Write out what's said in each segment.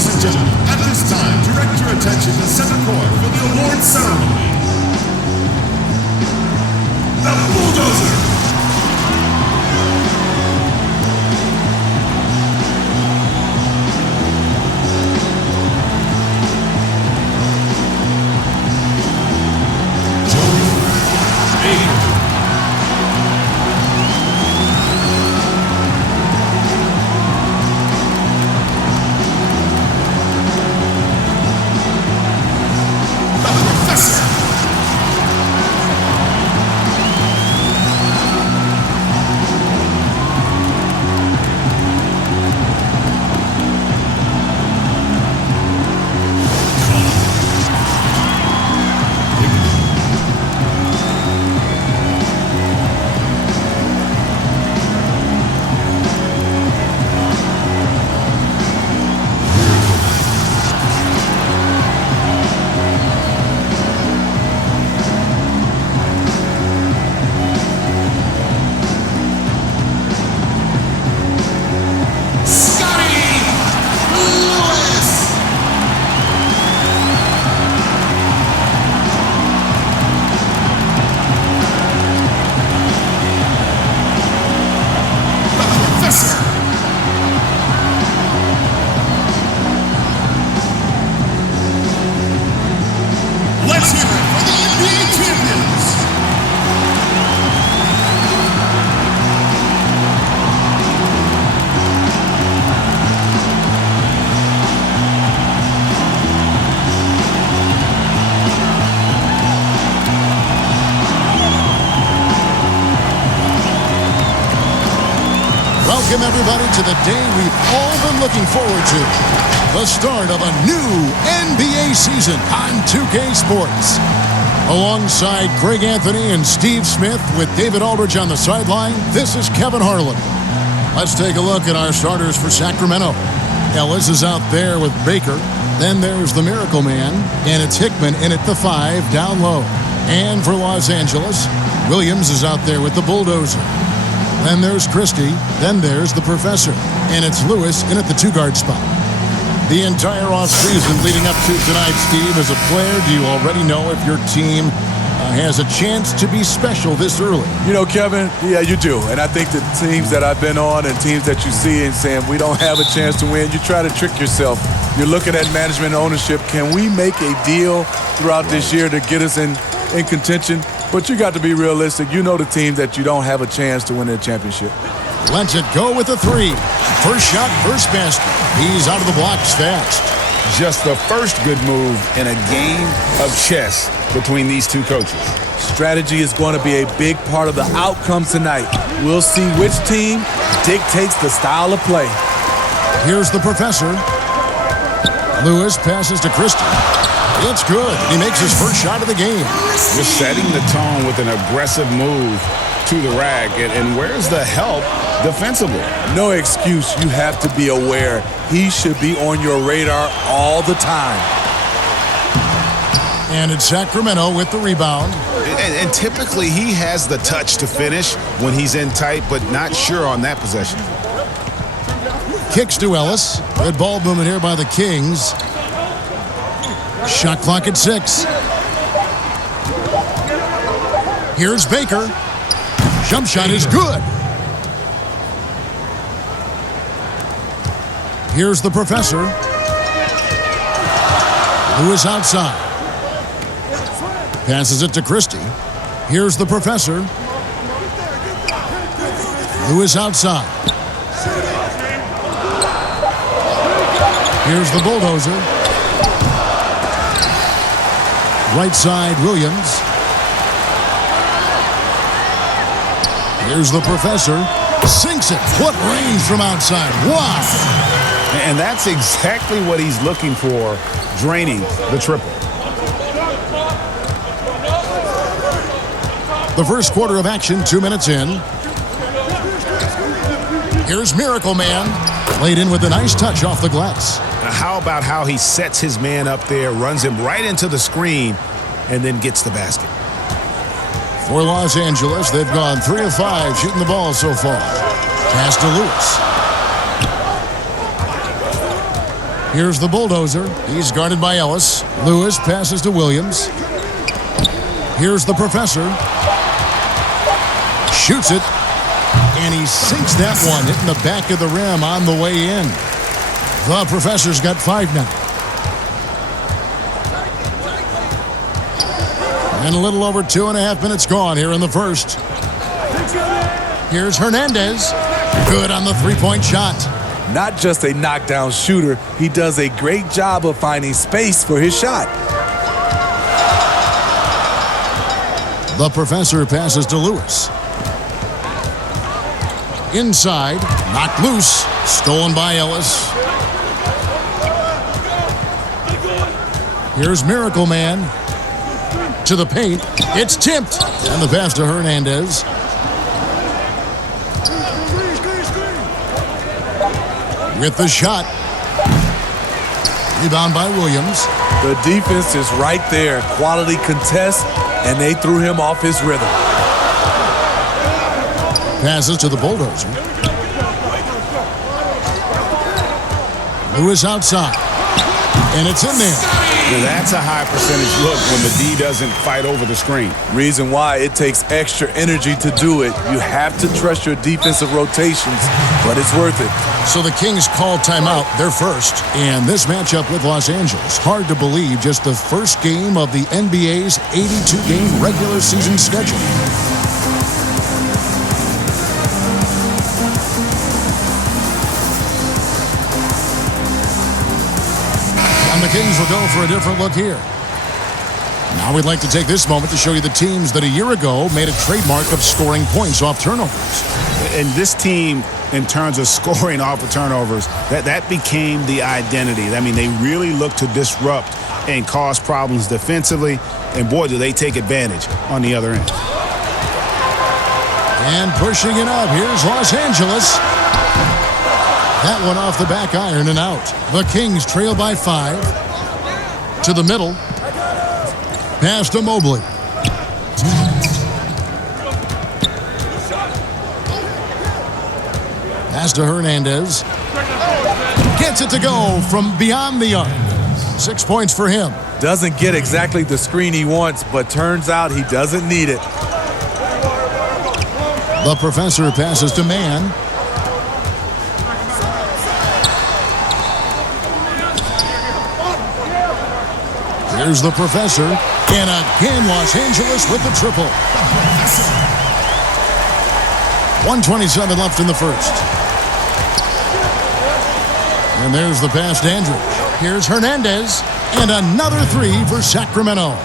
Ladies and gentlemen, at this time, direct your attention to center court for the award ceremony. The Bulldozer! Let's hear it for the NBA champions! Welcome, everybody, to the day we've all been looking forward to. The start of a new NBA season on 2K Sports. Alongside Greg Anthony and Steve Smith with David Aldridge on the sideline, this is Kevin Harlan. Let's take a look at our starters for Sacramento. Ellis is out there with Baker. Then there's the Miracle Man, and it's Hickman in at the 5 down low. And for Los Angeles, Williams is out there with the Bulldozer. Then there's Christie. Then there's the Professor. And it's Lewis in at the 2-guard spot. The entire offseason leading up to tonight, Steve, as a player, do you already know if your team has a chance to be special this early? You know, Kevin, yeah, you do. And I think the teams that I've been on and teams that you see and saying we don't have a chance to win, you try to trick yourself. You're looking at management and ownership. Can we make a deal throughout this year to get us in contention? But you got to be realistic. You know the teams that you don't have a chance to win a championship. Lets it go with a 3. First shot, first basket. He's out of the blocks fast. Just the first good move in a game of chess between these two coaches. Strategy is going to be a big part of the outcome tonight. We'll see which team dictates the style of play. Here's the Professor. Lewis passes to Christie. It's good. He makes his first shot of the game. Just setting the tone with an aggressive move to the rack. And where's the help defensively? No excuse. You have to be aware. He should be on your radar all the time. And it's Sacramento with the rebound. And typically he has the touch to finish when he's in tight, but not sure on that possession. Kicks to Ellis. Good ball movement here by the Kings. Shot clock at 6. Here's Baker. Jump shot is good. Here's the Professor. Lewis outside. Passes it to Christie. Here's the Professor. Lewis outside. Here's the Bulldozer. Right side, Williams. Here's the Professor. Sinks it. What range from outside. Wow. And that's exactly what he's looking for, draining the triple. The first quarter of action, 2 minutes in. Here's Miracle Man. Laid in with a nice touch off the glass. Now how about how he sets his man up there, runs him right into the screen, and then gets the basket. For Los Angeles, they've gone 3 of 5 shooting the ball so far. Pass to Lewis. Here's the bulldozer. He's guarded by Ellis. Lewis passes to Williams. Here's the professor. Shoots it. And he sinks that one, hitting the back of the rim on the way in. The professor's got 5 now. And a little over 2.5 minutes gone here in the first. Here's Hernandez. Good on the three-point shot. Not just a knockdown shooter, he does a great job of finding space for his shot. The professor passes to Lewis. Inside, knocked loose, stolen by Ellis. Here's Miracle Man. To the paint. It's tipped. And the pass to Hernandez. With the shot. Rebound by Williams. The defense is right there. Quality contest, and they threw him off his rhythm. Passes to the bulldozer. Lewis outside. And it's in there. Now that's a high percentage look when the D doesn't fight over the screen. Reason why it takes extra energy to do it. You have to trust your defensive rotations, but it's worth it. So the Kings call timeout, their first, and this matchup with Los Angeles. Hard to believe, just the first game of the NBA's 82-game regular season schedule. And the Kings will go for a different look here. Now we'd like to take this moment to show you the teams that a year ago made a trademark of scoring points off turnovers. And this team, in terms of scoring off of turnovers, that became the identity. I mean, they really look to disrupt and cause problems defensively, and boy, do they take advantage on the other end. And pushing it up, here's Los Angeles. That one off the back iron and out. The Kings trail by 5. To the middle. Pass to Mobley. Pass to Hernandez. Gets it to go from beyond the arc. 6 points for him. Doesn't get exactly the screen he wants, but turns out he doesn't need it. The professor passes to Mann. Here's the professor. And again, Los Angeles with the triple. 1:27 left in the first. And there's the pass to Andridge. Here's Hernandez. And another 3 for Sacramento.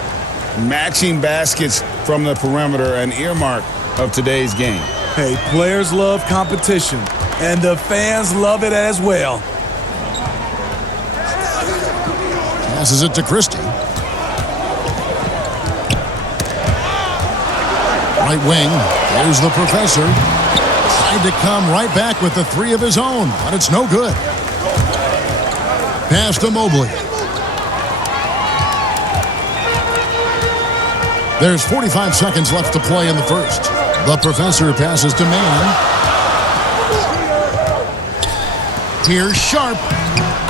Matching baskets from the perimeter, an earmark of today's game. Hey, players love competition, and the fans love it as well. Passes it to Christie. Right wing. There's the professor. Tried to come right back with the 3 of his own, but it's no good. Pass to Mobley. There's 45 seconds left to play in the first. The professor passes to Mann. Here's Sharp.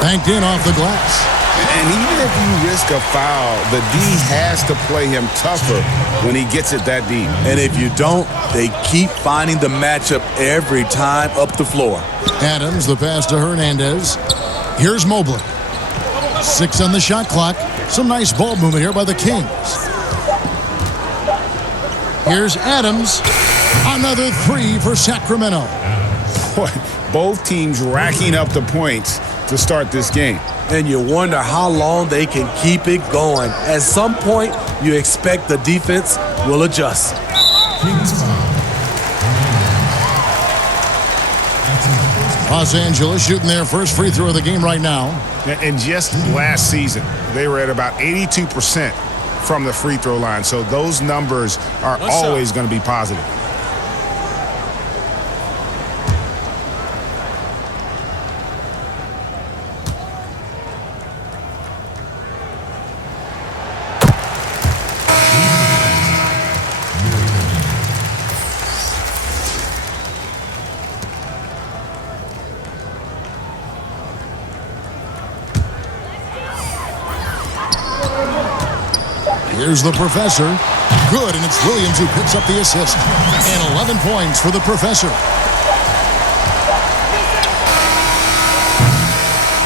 Banked in off the glass. And even if you risk a foul, the D has to play him tougher when he gets it that deep. And if you don't, they keep finding the matchup every time up the floor. Adams, the pass to Hernandez. Here's Mobley. 6 on the shot clock. Some nice ball movement here by the Kings. Here's Adams. Another 3 for Sacramento. Boy, both teams racking up the points to start this game. And you wonder how long they can keep it going. At some point, you expect the defense will adjust. Los Angeles shooting their first free throw of the game right now. And just last season, they were at about 82% from the free throw line. So those numbers are always going to be positive. Here's the Professor. Good, and it's Williams who picks up the assist. And 11 points for the Professor.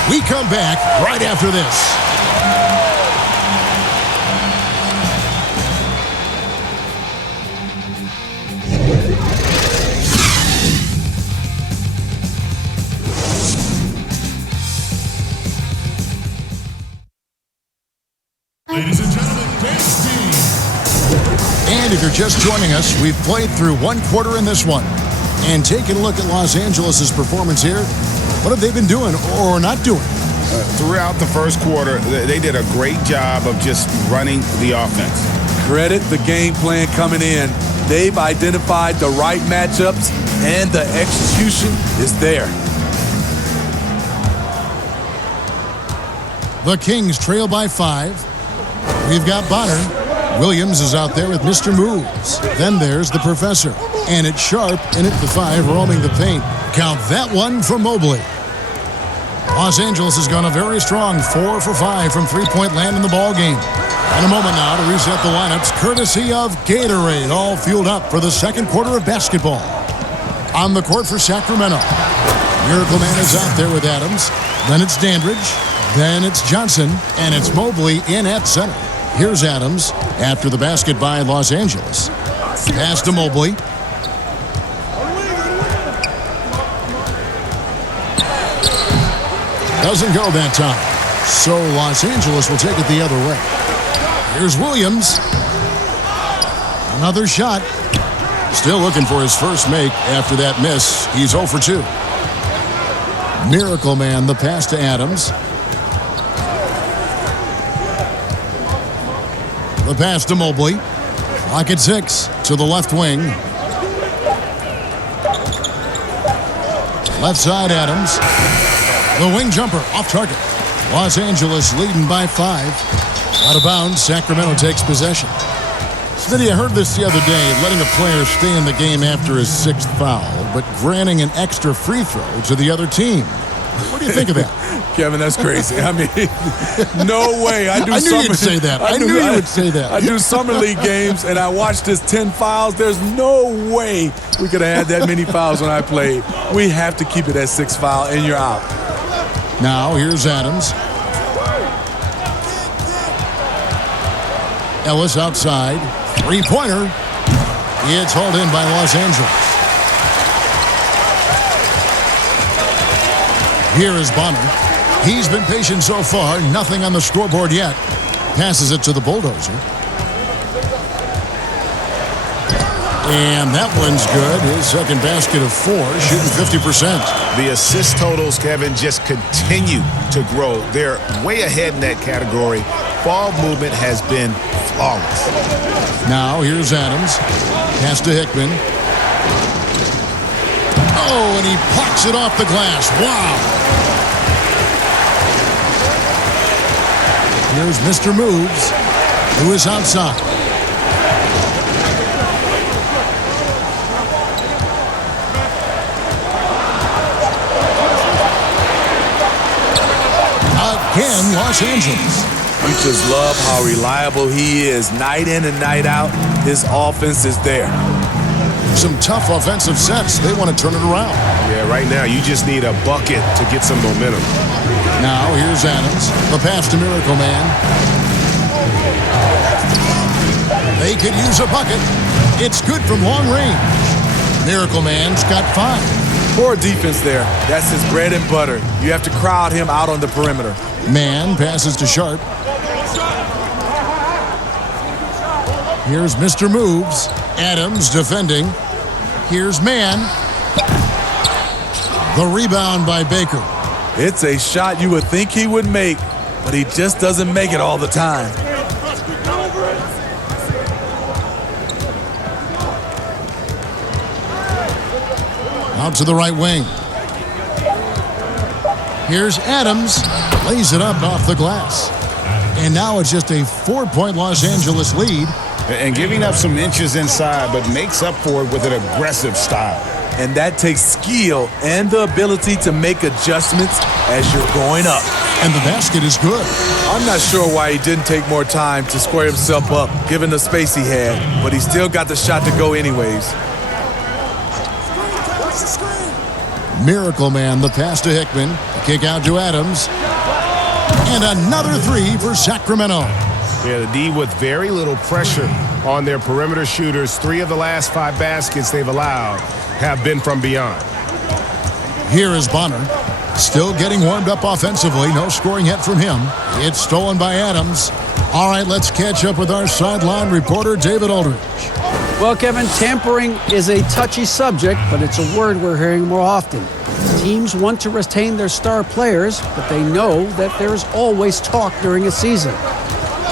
We come back right after this. Ladies and gentlemen, base team. And if you're just joining us, we've played through one quarter in this one. And taking a look at Los Angeles' performance here, what have they been doing or not doing? Throughout the first quarter, they did a great job of just running the offense. Credit the game plan coming in. They've identified the right matchups, and the execution is there. The Kings trail by 5. We've got Bonner. Williams is out there with Mr. Moves. Then there's the Professor. And it's Sharp in at the 5, roaming the paint. Count that one for Mobley. Los Angeles has gone a very strong 4 for 5 from three-point land in the ball game. In a moment now to reset the lineups, courtesy of Gatorade, all fueled up for the second quarter of basketball. On the court for Sacramento, Miracle Man is out there with Adams. Then it's Dandridge. Then it's Johnson. And it's Mobley in at center. Here's Adams after the basket by Los Angeles. Pass to Mobley. Doesn't go that time. So Los Angeles will take it the other way. Here's Williams. Another shot. Still looking for his first make after that miss. He's 0 for 2. Miracle Man, the pass to Adams. The pass to Mobley. Clock at 6 to the left wing. Left side Adams. The wing jumper off target. Los Angeles leading by 5. Out of bounds, Sacramento takes possession. Smitty, I heard this the other day, letting a player stay in the game after his 6th foul, but granting an extra free throw to the other team. What do you think of that? Kevin, that's crazy. I mean, no way. I knew you'd say that. I knew you would say that. I do summer league games, and I watched this 10 fouls. There's no way we could have had that many fouls when I played. We have to keep it at 6 foul, and you're out. Now, here's Adams. Ellis outside. Three-pointer. It's hauled in by Los Angeles. Here is Bonner. He's been patient so far. Nothing on the scoreboard yet. Passes it to the Bulldozer. And that one's good. His second basket of 4, shooting 50%. The assist totals, Kevin, just continue to grow. They're way ahead in that category. Ball movement has been flawless. Now, here's Adams. Pass to Hickman. Oh, and he plucks it off the glass. Wow. Here's Mr. Moves, who is outside. Again, Los Angeles. You just love how reliable he is. Night in and night out, his offense is there. Some tough offensive sets. They want to turn it around. Yeah, right now you just need a bucket to get some momentum. Now here's Adams. The pass to Miracle Man. They could use a bucket. It's good from long range. Miracle Man's got 5. Poor defense there. That's his bread and butter. You have to crowd him out on the perimeter. Man passes to Sharp. Here's Mr. Moves. Adams defending. Here's Man. The rebound by Baker. It's a shot you would think he would make, but he just doesn't make it all the time. Out to the right wing. Here's Adams. Lays it up off the glass. And now it's just a 4-point Los Angeles lead. And giving up some inches inside, but makes up for it with an aggressive style. And that takes skill and the ability to make adjustments as you're going up. and the basket is good. I'm not sure why he didn't take more time to square himself up, given the space he had, but he still got the shot to go anyways. Miracle Man, the pass to Hickman. The kick out to Adams. And another three for Sacramento. Yeah, the D with very little pressure on their perimeter shooters. 3 of the last 5 baskets they've allowed have been from beyond. Here is Bonner. Still getting warmed up offensively. No scoring yet from him. It's stolen by Adams. All right, let's catch up with our sideline reporter, David Aldridge. Well, Kevin, tampering is a touchy subject, but it's a word we're hearing more often. Teams want to retain their star players, but they know that there is always talk during a season.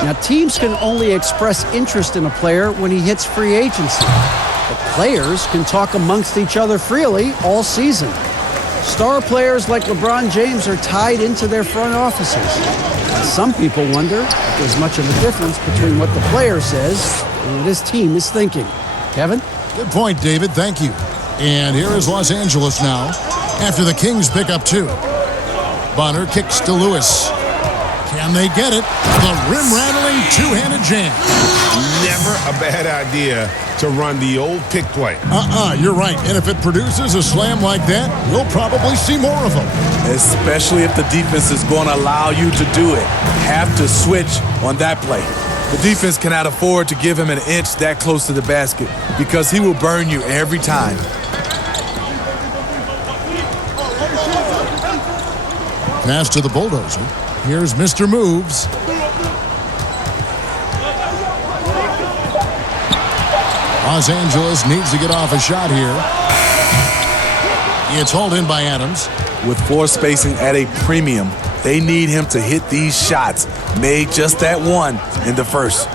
Now, teams can only express interest in a player when he hits free agency. But players can talk amongst each other freely all season. Star players like LeBron James are tied into their front offices. And some people wonder if there's much of a difference between what the player says and what his team is thinking. Kevin? Good point, David. Thank you. And here is Los Angeles now after the Kings pick up 2. Bonner kicks to Lewis. Can they get it? The rim-rattling two-handed jam. Never a bad idea to run the old pick play. You're right. And if it produces a slam like that, we'll probably see more of them. Especially if the defense is going to allow you to do it. Have to switch on that play. The defense cannot afford to give him an inch that close to the basket because he will burn you every time. Pass to the bulldozer. Here's Mr. Moves. Los Angeles needs to get off a shot here. It's hauled in by Adams. With floor spacing at a premium, they need him to hit these shots. Made just that one in the first.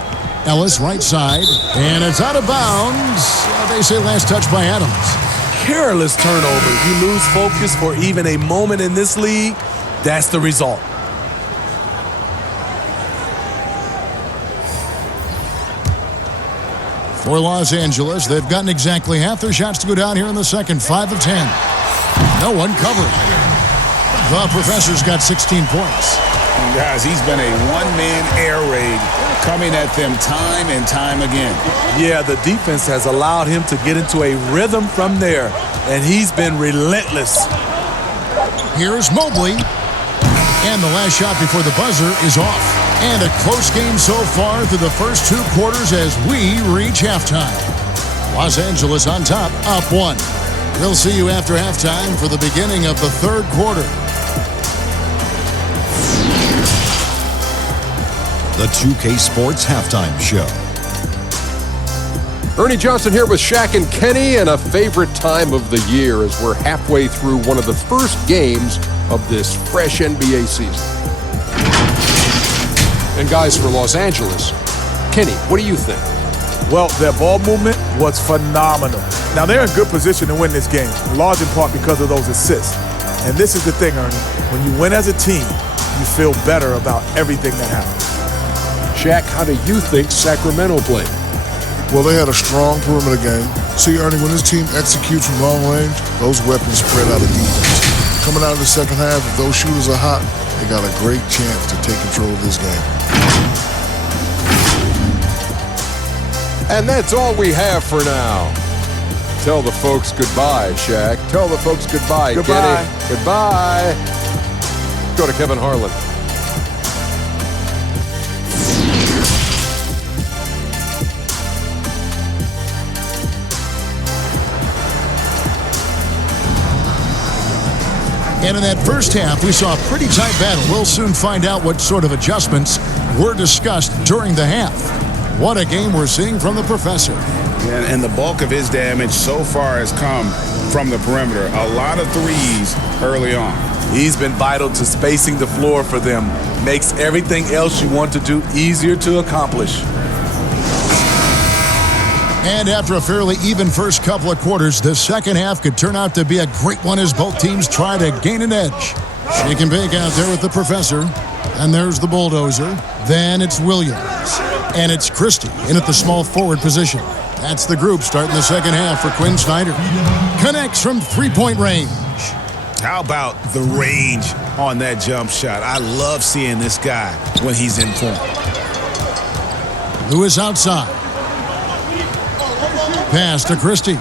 Ellis right side, and it's out of bounds. They say last touch by Adams. Careless turnover. You lose focus for even a moment in this league. That's the result. For Los Angeles, they've gotten exactly half their shots to go down here in the second. 5 of 10. No one covered. The Professor's got 16 points. And guys, he's been a one-man air raid coming at them time and time again. Yeah, the defense has allowed him to get into a rhythm from there, and he's been relentless. Here's Mobley. And the last shot before the buzzer is off. And a close game so far through the first 2 quarters as we reach halftime. Los Angeles on top, up 1. We'll see you after halftime for the beginning of the 3rd quarter. The 2K Sports Halftime Show. Ernie Johnson here with Shaq and Kenny, and a favorite time of the year as we're halfway through one of the first games of this fresh NBA season. And guys, for Los Angeles, Kenny, what do you think? Well, their ball movement was phenomenal. Now, they're in good position to win this game, large in part because of those assists. And this is the thing, Ernie. When you win as a team, you feel better about everything that happens. Shaq, how do you think Sacramento played? Well, they had a strong perimeter game. See, Ernie, when this team executes from long range, those weapons spread out of defense. Coming out of the second half, if those shooters are hot, they got a great chance to take control of this game. And that's all we have for now. Tell the folks goodbye, Shaq. Tell the folks goodbye, Goodbye. Kenny. Goodbye. Go to Kevin Harlan. And in that first half, we saw a pretty tight battle. We'll soon find out what sort of adjustments were discussed during the half. What a game we're seeing from the Professor. And the bulk of his damage so far has come from the perimeter. A lot of threes early on. He's been vital to spacing the floor for them. Makes everything else you want to do easier to accomplish. And after a fairly even first couple of quarters, the second half could turn out to be a great one as both teams try to gain an edge. Shake and bake out there with the Professor. And there's the bulldozer. Then it's Williams. And it's Christie in at the small forward position. That's the group starting the second half for Quinn Snyder. Connects from three-point range. How about the range on that jump shot. I love seeing this guy when he's in form. Lewis outside. Pass to Christie.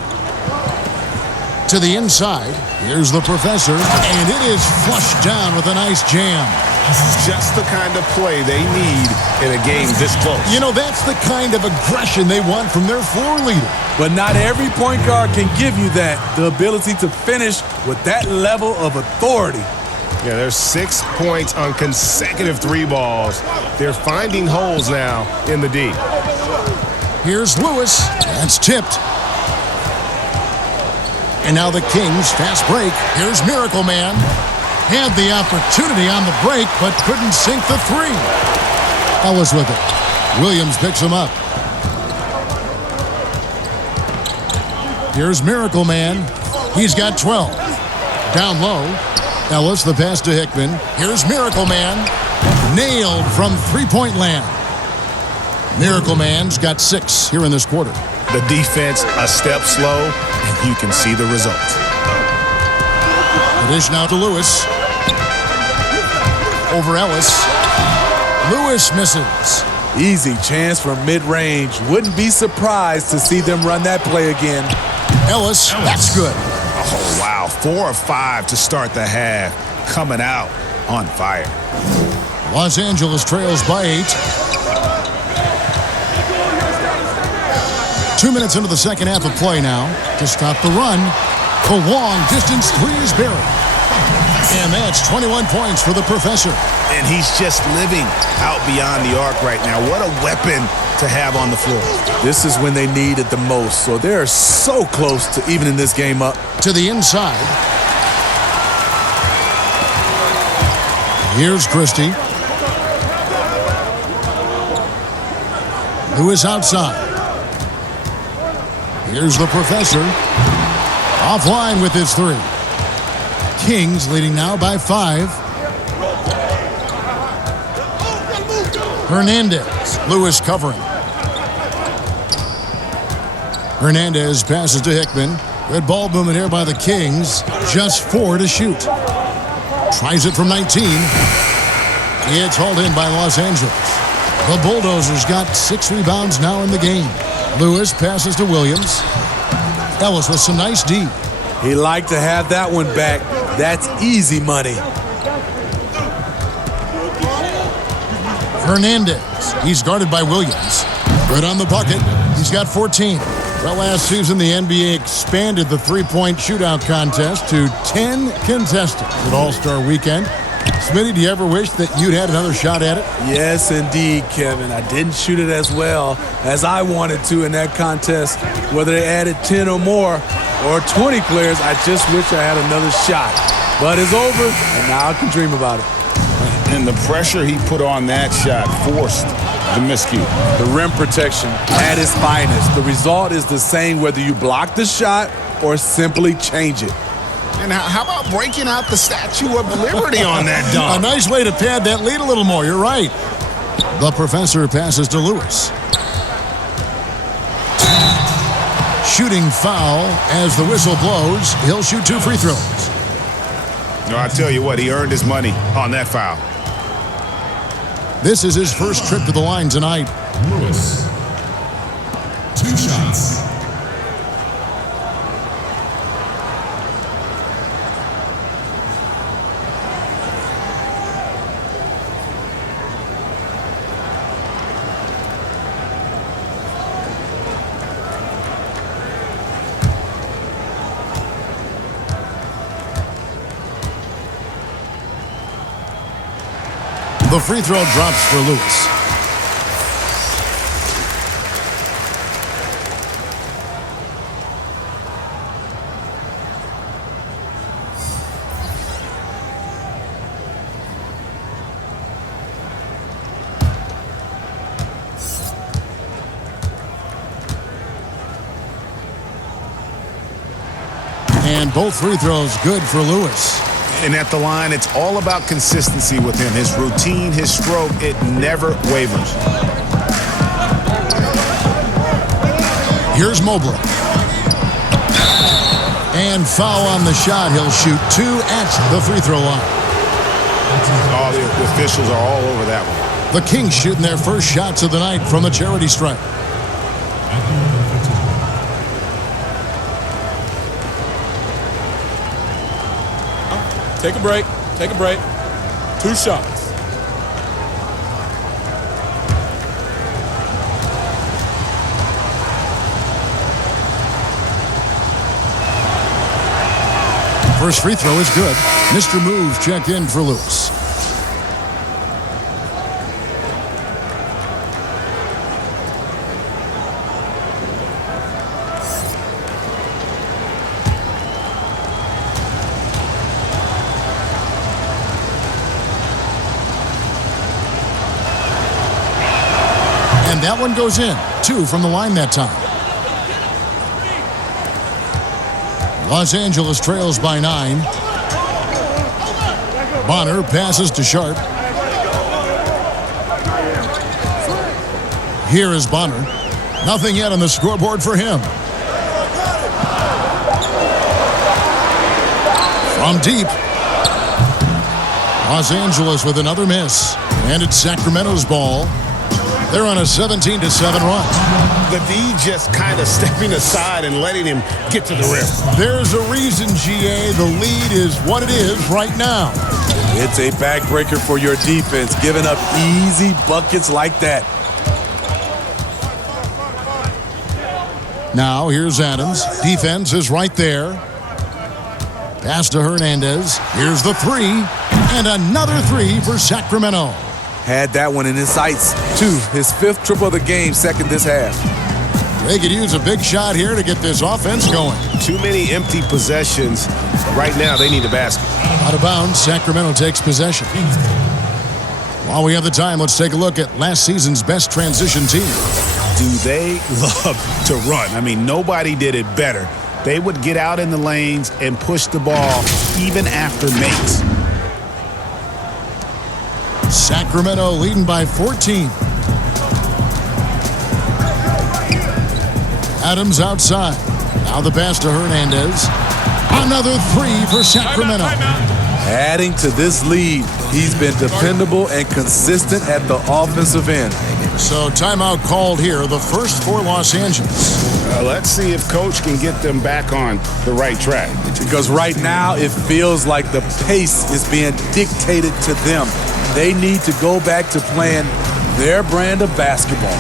To the inside. Here's the professor, and it is flushed down with a nice jam. Just the kind of play they need in a game this close. You know, that's the kind of aggression they want from their floor leader. But not every point guard can give you that, the ability to finish with that level of authority. Yeah, there's 6 points on consecutive 3 balls. They're finding holes now in the D. Here's Lewis. That's tipped. And now the Kings, fast break. Here's Miracle Man. Had the opportunity on the break, but couldn't sink the 3. Ellis with it. Williams picks him up. Here's Miracle Man. He's got 12. Down low. Ellis, the pass to Hickman. Here's Miracle Man. Nailed from three-point land. Miracle Man's got 6 here in this quarter. The defense a step slow, and you can see the results. The dish now to Lewis. Over Ellis. Lewis misses. Easy chance from mid-range. Wouldn't be surprised to see them run that play again. Ellis, that's good. Oh, wow. 4 of 5 to start the half. Coming out on fire. Los Angeles trails by 8. 2 minutes into the second half of play now. To stop the run, the long distance 3 is buried. And that's 21 points for the professor. And he's just living out beyond the arc right now. What a weapon to have on the floor. This is when they need it the most, so they're so close to evening this game up. To the inside. Here's Christie. Lewis outside. Here's the professor. Offline with his 3. Kings leading now by 5. Hernandez. Lewis covering. Hernandez passes to Hickman. Good ball movement here by the Kings. Just 4 to shoot. Tries it from 19. It's hauled in by Los Angeles. The Bulldozers got 6 rebounds now in the game. Lewis passes to Williams. Ellis with some nice D. He liked to have that one back. That's easy money. Hernandez. He's guarded by Williams. Good on the bucket. He's got 14. Well, last season, the NBA expanded the three-point shootout contest to 10 contestants at All-Star Weekend. Smitty, do you ever wish that you'd had another shot at it? Yes, indeed, Kevin. I didn't shoot it as well as I wanted to in that contest. Whether they added 10 or more or 20 players, I just wish I had another shot. But it's over, and now I can dream about it. And the pressure he put on that shot forced the miscue. The rim protection at its finest. The result is the same whether you block the shot or simply change it. And how about breaking out the Statue of Liberty on that dunk? A nice way to pad that lead a little more. You're right. The professor passes to Lewis. Shooting foul as the whistle blows. He'll shoot 2 free throws. No, I tell you what, he earned his money on that foul. This is his first trip to the line tonight. Lewis. 2 shots. The free throw drops for Lewis. And both free throws good for Lewis. And at the line, it's all about consistency with him. His routine, his stroke, it never wavers. Here's Mobley. And foul on the shot. He'll shoot 2 at the free throw line. All the officials are all over that one. The Kings shooting their first shots of the night from the charity stripe. Take a break. Take a break. 2 shots. First free throw is good. Mr. Moves checked in for Lewis. And that one goes in. 2 from the line that time. Los Angeles trails by 9. Bonner passes to Sharp. Here is Bonner. Nothing yet on the scoreboard for him. From deep. Los Angeles with another miss. And it's Sacramento's ball. They're on a 17-7 run. The D just kind of stepping aside and letting him get to the rim. There's a reason, GA. The lead is what it is right now. It's a backbreaker for your defense, giving up easy buckets like that. Now here's Adams. Defense is right there. Pass to Hernandez. Here's the 3. And another 3 for Sacramento. Had that one in his sights, too. His 5th triple of the game, second this half. They could use a big shot here to get this offense going. Too many empty possessions. Right now, they need a basket. Out of bounds, Sacramento takes possession. While we have the time, let's take a look at last season's best transition team. Do they love to run? I mean, nobody did it better. They would get out in the lanes and push the ball even after makes. Sacramento leading by 14. Adams outside. Now the pass to Hernandez. Another 3 for Sacramento. Adding to this lead, he's been dependable and consistent at the offensive end. So timeout called here, the first for Los Angeles. Let's see if Coach can get them back on the right track. Because right now, it feels like the pace is being dictated to them. They need to go back to playing their brand of basketball.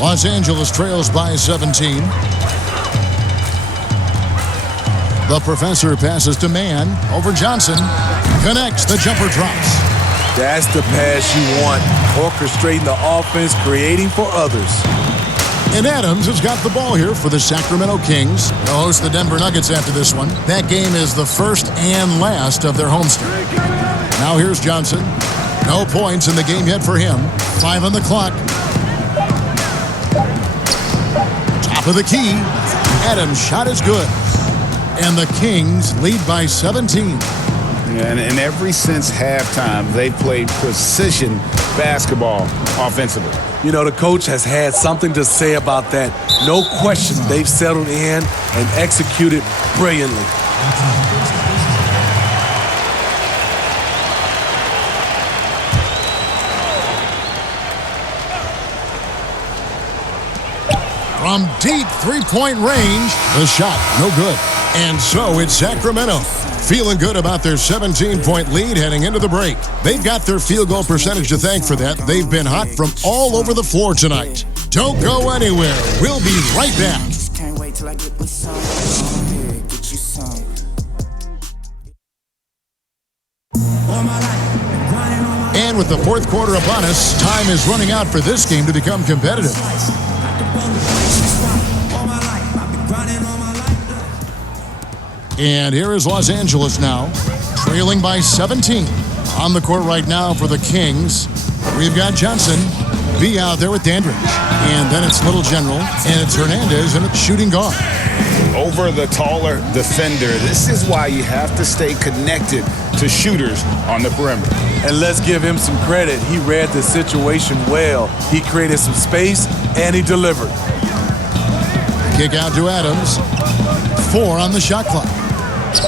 Los Angeles trails by 17. The professor passes to Mann over Johnson. Connects, the jumper drops. That's the pass you want. Orchestrating the offense, creating for others. And Adams has got the ball here for the Sacramento Kings. They'll host the Denver Nuggets after this one. That game is the first and last of their homestand. Now here's Johnson. No points in the game yet for him. 5 on the clock. Top of the key. Adams' shot is good. And the Kings lead by 17. And ever since halftime, they played precision basketball offensively. You know, the coach has had something to say about that. No question, they've settled in and executed brilliantly. From deep three-point range, the shot no good. And so it's Sacramento, feeling good about their 17-point lead heading into the break. They've got their field goal percentage to thank for that. They've been hot from all over the floor tonight. Don't go anywhere. We'll be right back. Can't wait till I get me some. Here, get you some. And with the fourth quarter upon us, time is running out for this game to become competitive. And here is Los Angeles now, trailing by 17. On the court right now for the Kings, we've got Johnson. B out there with Dandridge. And then it's Little General, and it's Hernandez, and it's shooting guard. Over the taller defender. This is why you have to stay connected to shooters on the perimeter. And let's give him some credit. He read the situation well. He created some space and he delivered. Kick out to Adams. 4 on the shot clock.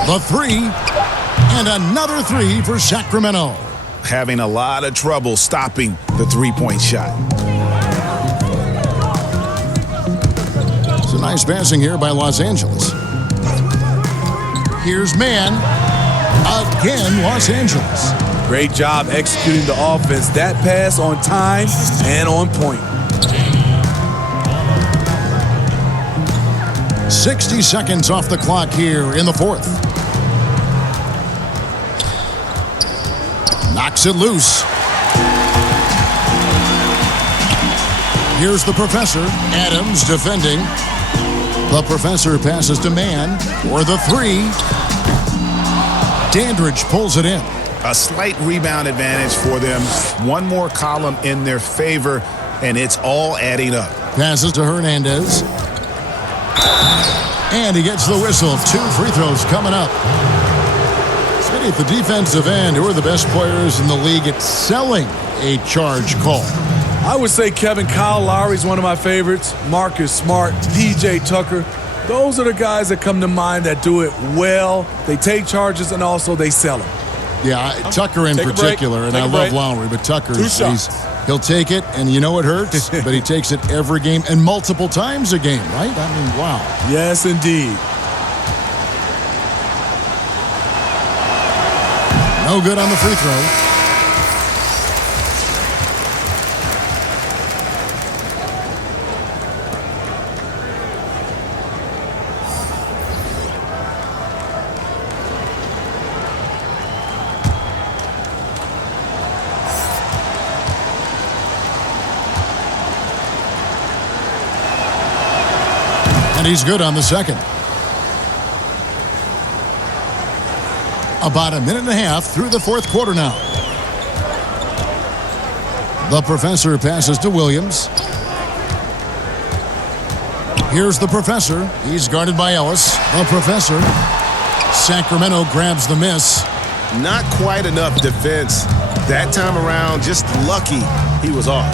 The 3, and another 3 for Sacramento. Having a lot of trouble stopping the three-point shot. It's a nice passing here by Los Angeles. Here's Mann. Again, Los Angeles. Great job executing the offense. That pass on time and on point. 60 seconds off the clock here in the fourth. Knocks it loose. Here's the professor. Adams defending. The professor passes to Mann for the 3. Dandridge pulls it in. A slight rebound advantage for them. One more column in their favor, and it's all adding up. Passes to Hernandez. And he gets the whistle. 2 free throws coming up. Smitty, at the defensive end, who are the best players in the league at selling a charge call? I would say Kyle Lowry is one of my favorites. Marcus Smart, PJ Tucker. Those are the guys that come to mind that do it well. They take charges and also they sell them. Yeah, Tucker in particular, and I love Lowry, but Tucker, he'll take it, and you know it hurts, but he takes it every game and multiple times a game, right? I mean, wow. Yes, indeed. No good on the free throw. And he's good on the second. About a minute and a half through the fourth quarter now. The professor passes to Williams. Here's the professor. He's guarded by Ellis. The professor. Sacramento grabs the miss. Not quite enough defense. That time around, just lucky he was off.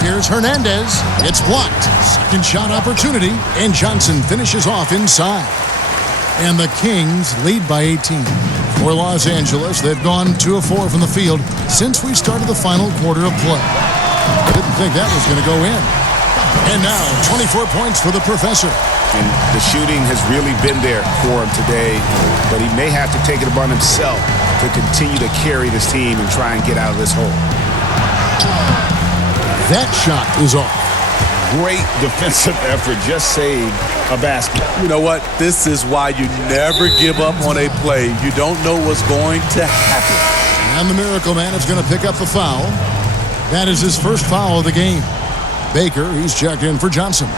Here's Hernandez. It's blocked. Second shot opportunity, and Johnson finishes off inside. And the Kings lead by 18. For Los Angeles, they've gone 2 of 4 from the field since we started the final quarter of play. I didn't think that was going to go in. And now, 24 points for the professor. And the shooting has really been there for him today, but he may have to take it upon himself to continue to carry this team and try and get out of this hole. That shot is off. Great defensive effort, just saved a basket. You know what? This is why you never give up on a play. You don't know what's going to happen. And the Miracle Man is going to pick up the foul. That is his first foul of the game. Baker, he's checked in for Johnson.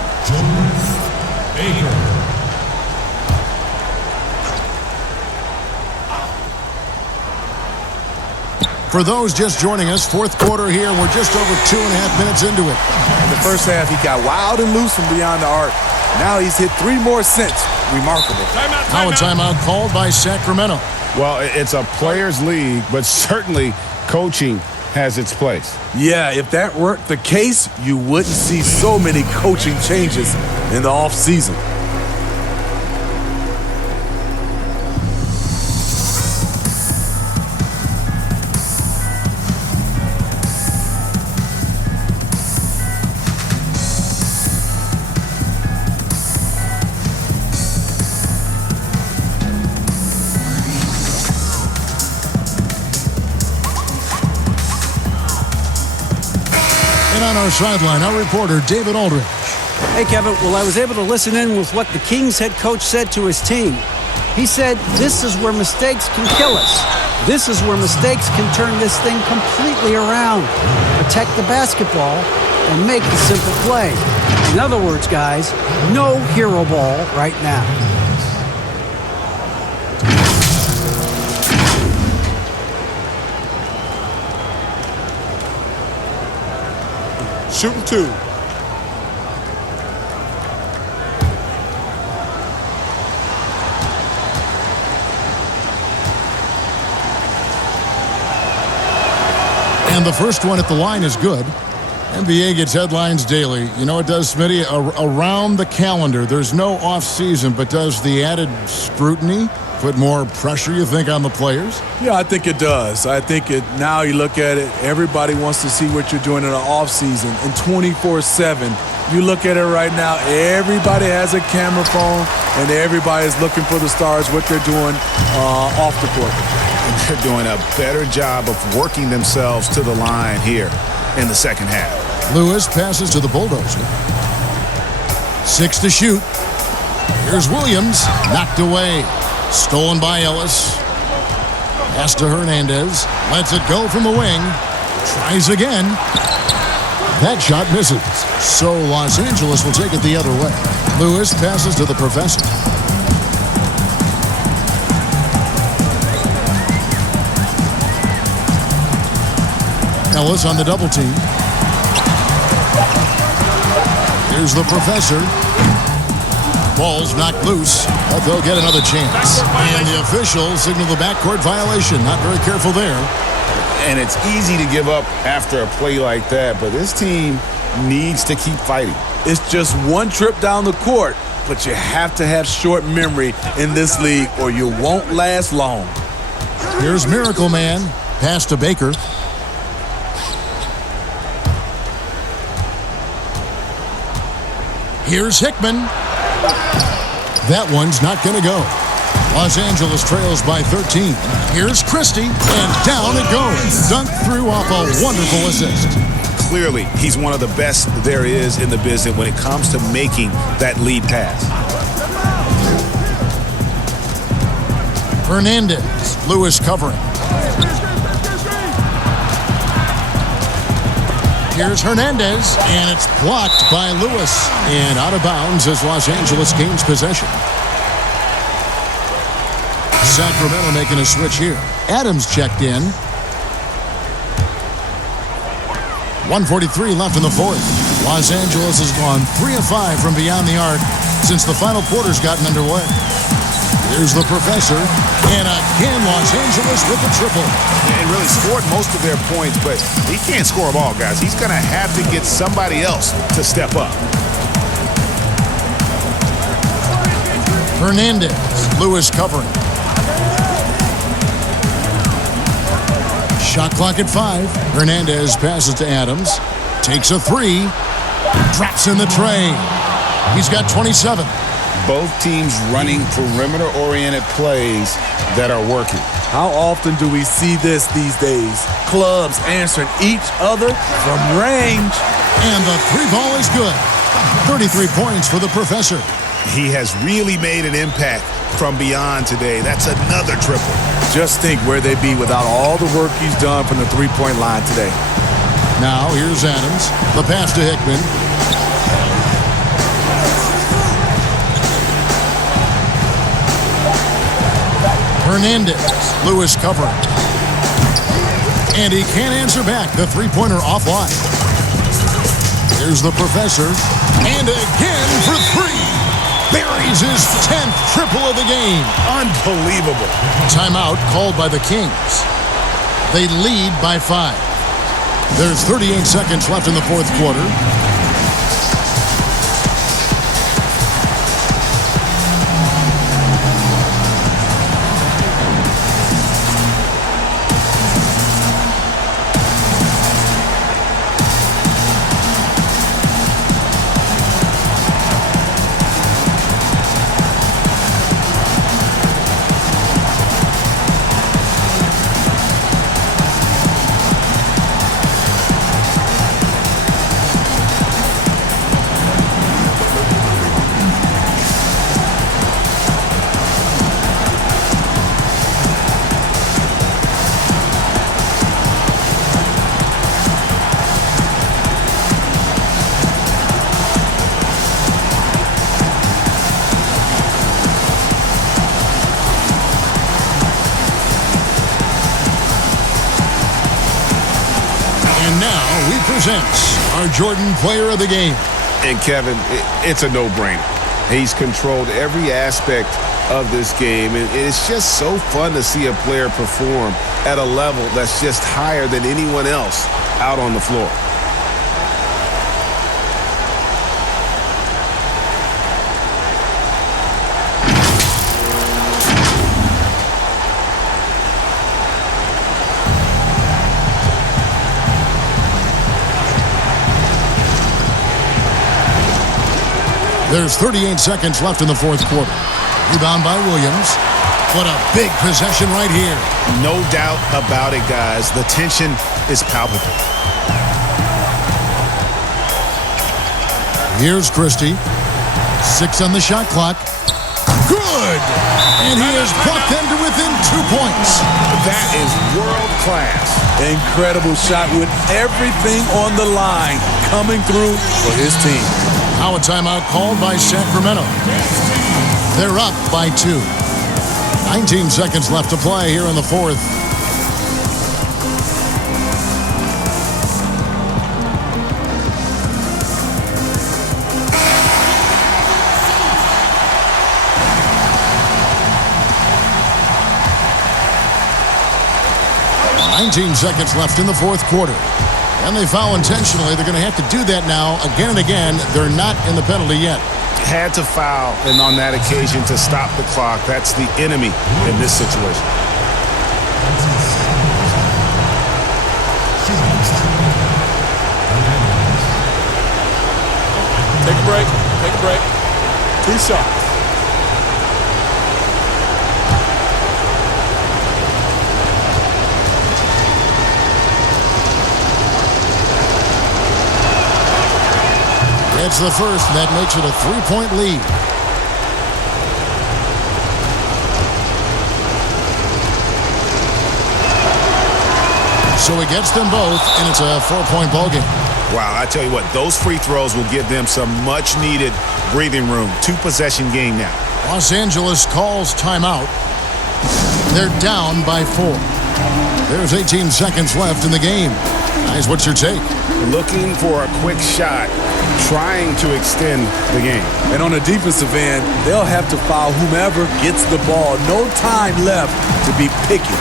Baker. For those just joining us, fourth quarter here. We're just over 2.5 minutes into it. In the first half, he got wild and loose from beyond the arc. Now he's hit 3 more since. Remarkable. Now a timeout called by Sacramento. Well, it's a players' league, but certainly coaching has its place. Yeah, if that weren't the case, you wouldn't see so many coaching changes in the offseason. On our sideline, our reporter, David Aldridge. Hey, Kevin. Well, I was able to listen in with what the Kings head coach said to his team. He said, this is where mistakes can kill us. This is where mistakes can turn this thing completely around. Protect the basketball and make the simple play. In other words, guys, no hero ball right now. Shooting 2. And the first one at the line is good. NBA gets headlines daily. You know it does, Smitty? Around the calendar. There's no off-season, but does the added scrutiny put more pressure, you think, on the players? Yeah, I think it does. I think now you look at it, everybody wants to see what you're doing in the offseason. And 24/7, you look at it right now, everybody has a camera phone, and everybody's looking for the stars, what they're doing off the court. And they're doing a better job of working themselves to the line here in the second half. Lewis passes to the Bulldozer. 6 to shoot. Here's Williams, knocked away. Stolen by Ellis. Pass to Hernandez. Lets it go from the wing. Tries again. That shot misses. So Los Angeles will take it the other way. Lewis passes to the Professor. Ellis on the double team. Here's the Professor. Ball's knocked loose, but they'll get another chance. And the officials signal the backcourt violation. Not very careful there. And it's easy to give up after a play like that, but this team needs to keep fighting. It's just one trip down the court, but you have to have short memory in this league or you won't last long. Here's Miracle Man. Pass to Baker. Here's Hickman. That one's not going to go. Los Angeles trails by 13. Here's Christie, and down it goes. Dunked through off a wonderful assist. Clearly, he's one of the best there is in the business when it comes to making that lead pass. Hernandez. Lewis covering. Here's Hernandez, and it's blocked by Lewis. And out of bounds as Los Angeles gains possession. Sacramento making a switch here. Adams checked in. 1:43 left in the fourth. Los Angeles has gone 3 of 5 from beyond the arc since the final quarter's gotten underway. Here's the Professor, and again Los Angeles with the triple. And really scored most of their points, but he can't score them all, guys. He's going to have to get somebody else to step up. Hernandez, Lewis covering. Shot clock at 5. Hernandez passes to Adams. Takes a 3. Drops in the tray. He's got 27. Both teams running perimeter-oriented plays that are working. How often do we see this these days? Clubs answering each other from range. And the 3 ball is good. 33 points for the Professor. He has really made an impact from beyond today. That's another triple. Just think where they'd be without all the work he's done from the three-point line today. Now here's Adams. The pass to Hickman. Hernandez. Lewis covering. And he can't answer back. The three-pointer offline. Here's the Professor. And again for 3. Buries his 10th triple of the game. Unbelievable. Timeout called by the Kings. They lead by 5. There's 38 seconds left in the fourth quarter. Presents our Jordan Player of the Game. And Kevin, it's a no-brainer. He's controlled every aspect of this game, and it's just so fun to see a player perform at a level that's just higher than anyone else out on the floor. There's 38 seconds left in the fourth quarter. Rebound by Williams. What a big possession right here. No doubt about it, guys. The tension is palpable. Here's Christie. 6 on the shot clock. Good! And he has brought them to within 2 points. That is world class. Incredible shot with everything on the line coming through for his team. Now a timeout called by Sacramento. They're up by 2. 19 seconds left to play here in the fourth. Seconds left in the fourth quarter. And they foul intentionally. They're going to have to do that now again and again. They're not in the penalty yet. Had to foul, and on that occasion to stop the clock. That's the enemy in this situation. Take a break. Take a break. 2 shots. It's the first, and that makes it a 3-point lead. So he gets them both, and it's a 4-point ballgame. Wow, I tell you what, those free throws will give them some much-needed breathing room. 2-possession game now. Los Angeles calls timeout. They're down by 4. There's 18 seconds left in the game. Guys, what's your take? Looking for a quick shot, trying to extend the game. And on the defensive end, they'll have to foul whomever gets the ball. No time left to be picky.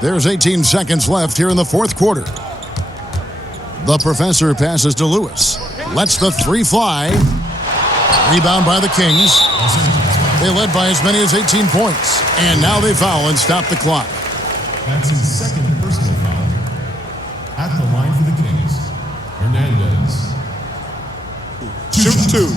There's 18 seconds left here in the fourth quarter. The professor passes to Lewis. Lets the 3 fly. Rebound by the Kings. They led by as many as 18 points. And now they foul and stop the clock. That's his second personal foul. At the line for the Kings, Hernandez. Shoot 2.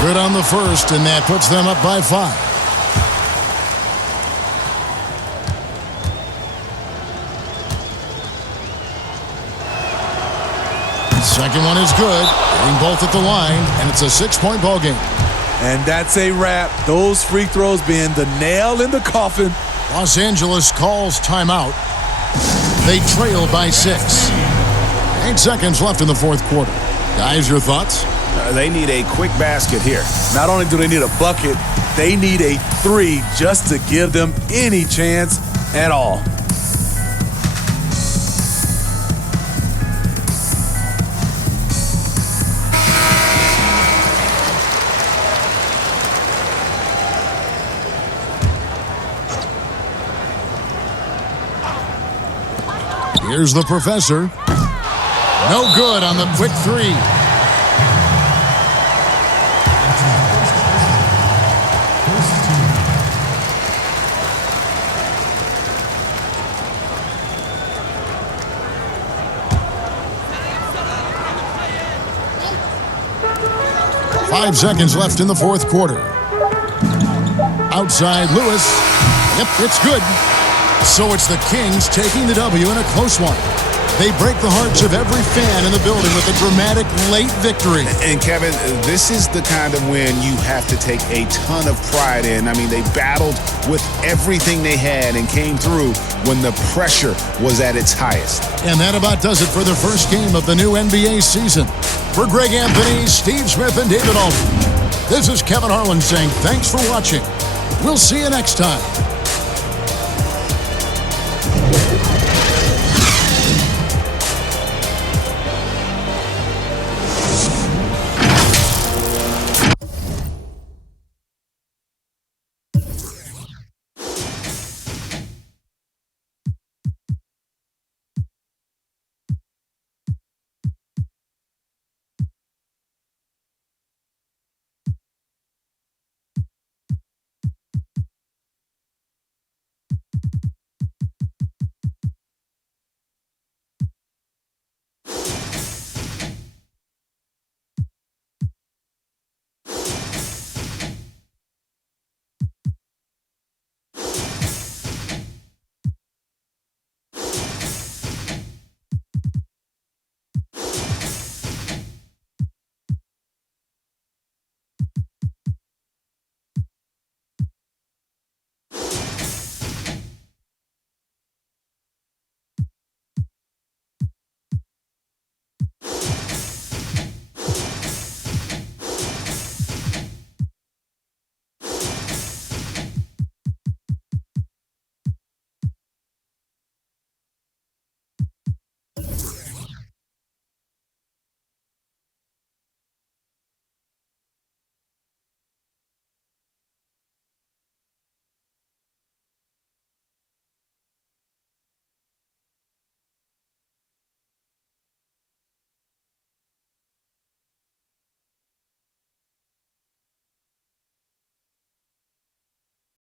Good on the first, and that puts them up by 5. Second one is good. Hitting both at the line, and it's a 6-point ball game. And that's a wrap. Those free throws being the nail in the coffin. Los Angeles calls timeout. They trail by 6. 8 seconds left in the fourth quarter. Guys, your thoughts? They need a quick basket here. Not only do they need a bucket, they need a 3 just to give them any chance at all. Here's the professor. No good on the quick 3. 5 seconds left in the fourth quarter. Outside Lewis. Yep, it's good. So it's the Kings taking the W in a close one. They break the hearts of every fan in the building with a dramatic late victory. And Kevin, this is the kind of win you have to take a ton of pride in. I mean, they battled with everything they had and came through when the pressure was at its highest. And that about does it for the first game of the new NBA season. For Greg Anthony, Steve Smith, and David Aldridge, this is Kevin Harlan saying thanks for watching. We'll see you next time.